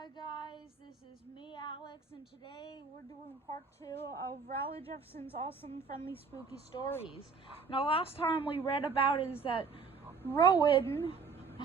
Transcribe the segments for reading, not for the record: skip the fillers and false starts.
Hi guys, this is me, Alex, and today we're doing part 2 of Rowley Jefferson's awesome, friendly, spooky stories. Now, last time we read about is that Rowan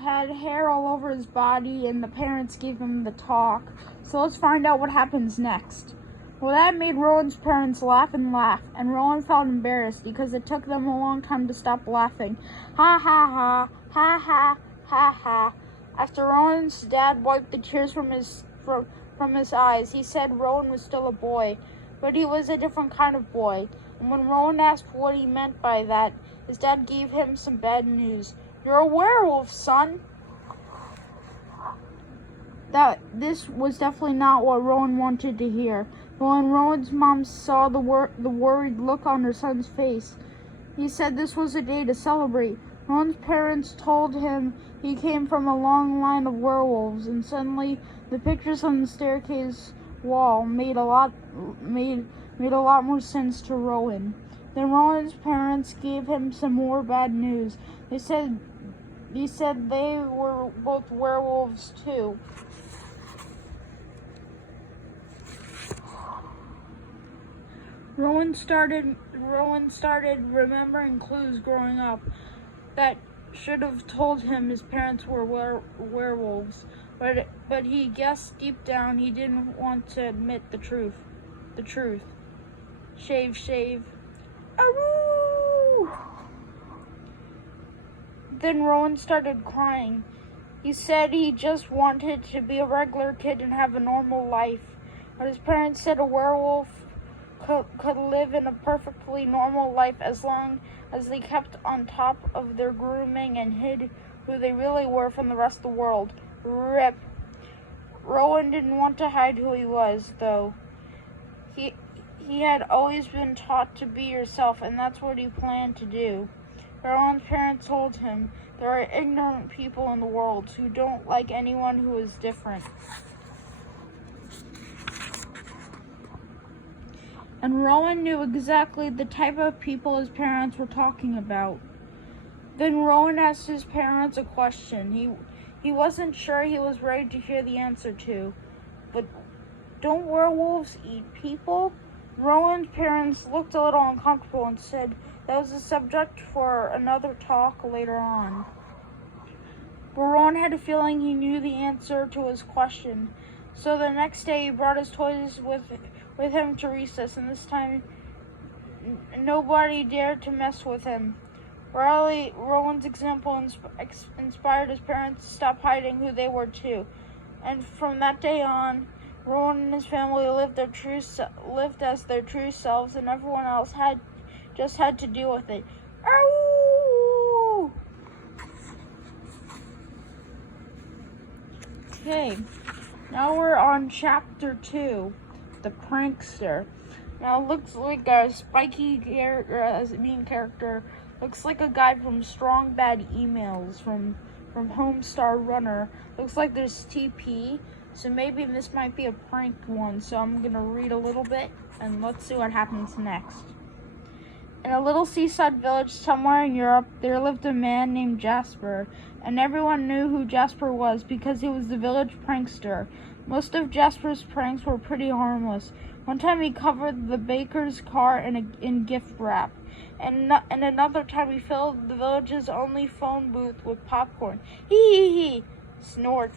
had hair all over his body and the parents gave him the talk. So let's find out what happens next. Well, that made Rowan's parents laugh, and Rowan felt embarrassed because it took them a long time to stop laughing. Ha ha ha, ha ha, ha ha. After Rowan's dad wiped the tears from his eyes, he said Rowan was still a boy, but he was a different kind of boy. And when Rowan asked what he meant by that, his dad gave him some bad news. "You're a werewolf, son." This was definitely not what Rowan wanted to hear. But when Rowan's mom saw the worried look on her son's face, he said this was a day to celebrate. Rowan's parents told him he came from a long line of werewolves, and suddenly the pictures on the staircase wall made a lot more sense to Rowan. Then Rowan's parents gave him some more bad news. They said they were both werewolves too. Rowan started remembering clues growing up that should have told him his parents were werewolves, but he guessed deep down he didn't want to admit the truth. Shave. Aroo! Then Rowan started crying. He said he just wanted to be a regular kid and have a normal life. But his parents said a werewolf could live in a perfectly normal life as long as they kept on top of their grooming and hid who they really were from the rest of the world. RIP. Rowan didn't want to hide who he was, though. He had always been taught to be yourself, and that's what he planned to do. Rowan's parents told him there are ignorant people in the world who don't like anyone who is different. And Rowan knew exactly the type of people his parents were talking about. Then Rowan asked his parents a question he wasn't sure he was ready to hear the answer to. But don't werewolves eat people? Rowan's parents looked a little uncomfortable and said that was a subject for another talk later on. But Rowan had a feeling he knew the answer to his question. So the next day he brought his toys with him to recess, and this time nobody dared to mess with him. Rowan's example inspired his parents to stop hiding who they were too. And from that day on, Rowan and his family lived as their true selves, and everyone else had to deal with it. Ow! Okay, now we're on chapter 2. The prankster. Now it looks like a spiky character as a main character. Looks like a guy from Strong Bad Emails from Homestar Runner. Looks like there's TP, so maybe this might be a prank one. So I'm gonna read a little bit and let's see what happens next. In a little seaside village somewhere in Europe, there lived a man named Jasper, and everyone knew who Jasper was because he was the village prankster. Most of Jasper's pranks were pretty harmless. One time he covered the baker's car in gift wrap, and another time he filled the village's only phone booth with popcorn. Hee. Snort.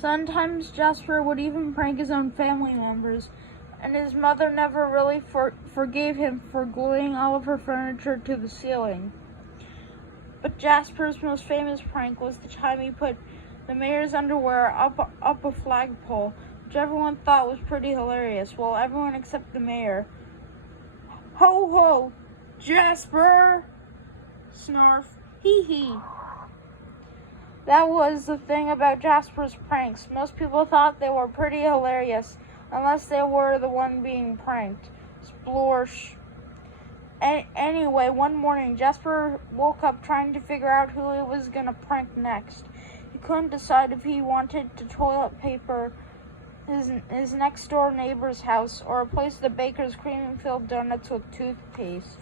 Sometimes Jasper would even prank his own family members, and his mother never really forgave him for gluing all of her furniture to the ceiling. But Jasper's most famous prank was the time he put the mayor's underwear up a flagpole, which everyone thought was pretty hilarious. Well, everyone except the mayor. Ho ho, Jasper! Snarf. Hee. That was the thing about Jasper's pranks. Most people thought they were pretty hilarious, unless they were the one being pranked. Splorsh. Anyway, one morning, Jasper woke up trying to figure out who he was going to prank next. He couldn't decide if he wanted to toilet paper his next-door neighbor's house or replace the baker's cream-filled donuts with toothpaste.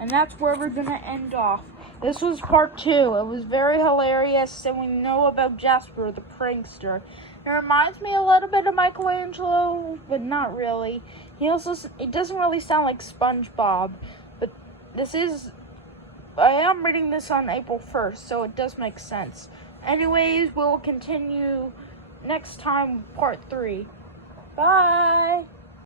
And that's where we're going to end off. This was part 2. It was very hilarious, and we know about Jasper the prankster. It reminds me a little bit of Michelangelo, but not really. It doesn't really sound like SpongeBob, but I am reading this on April 1st, so it does make sense. Anyways, we'll continue next time, part 3. Bye!